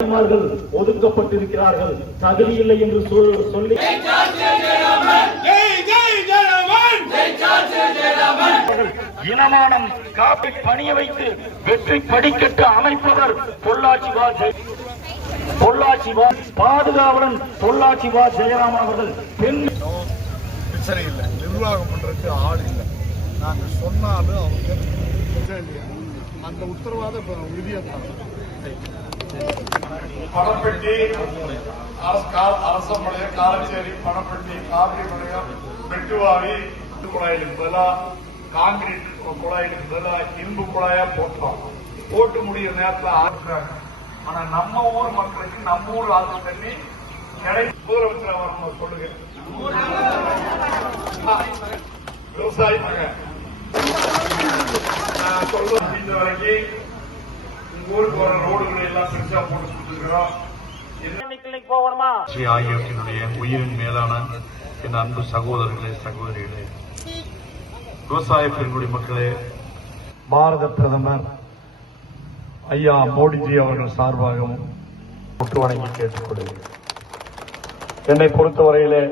ஒதுக்கப்பட்டிருக்கிறார்கள், தகுதி இல்லை என்று சொல்லி இனமானம் காப்பி பணிய வைத்து வெற்றி படிக்கட்டு அமைப்பவர் பொள்ளாச்சி பாதுகாவலன் பொள்ளாச்சி ஜெயராமன் அவர்கள். பிரச்சனை இல்லை, நிர்வாகம் பண்றதுக்கு ஆள் இல்லை. நாங்க சொன்னாலும் அவங்க அந்த உத்தரவாதம் உறுதியாக பணப்பெட்டி அரசமலைய காலச்சேரி பணப்பெட்டி காவிரி மலையம் மெட்டுவாரி குழாயிலுக்கு பதிலாக காங்கிரீட் குழாயிலுக்கு பதிலாக இரும்பு குழாயா போட்டு முடிய நேரத்தில் ஆக்குறாங்க. ஆனா நம்ம ஊர் மக்களுக்கு நம்ம ஊர் ஆற்று தண்ணி முதலமைச்சர் வரணும் சொல்லுங்க. விவசாயி மகன் சொல்லுவோம், இந்த வரைக்கும் ஊருக்கு வர ரோடுகளை எல்லாம் பெருசா போட்டு கொடுத்துருக்கிறோம். ஆகியவற்றினுடைய உயிரின் மேலான என் அன்பு சகோதரர்களே சகோதரிகளே, விவசாய பெருங்குடி மக்களே, பாரத பிரதமர் ஐயா மோடிஜி அவர்கள் சார்பாகவும் வணங்கி கேட்டுக்கொள்கிறேன். என்னை பொறுத்தவரையிலே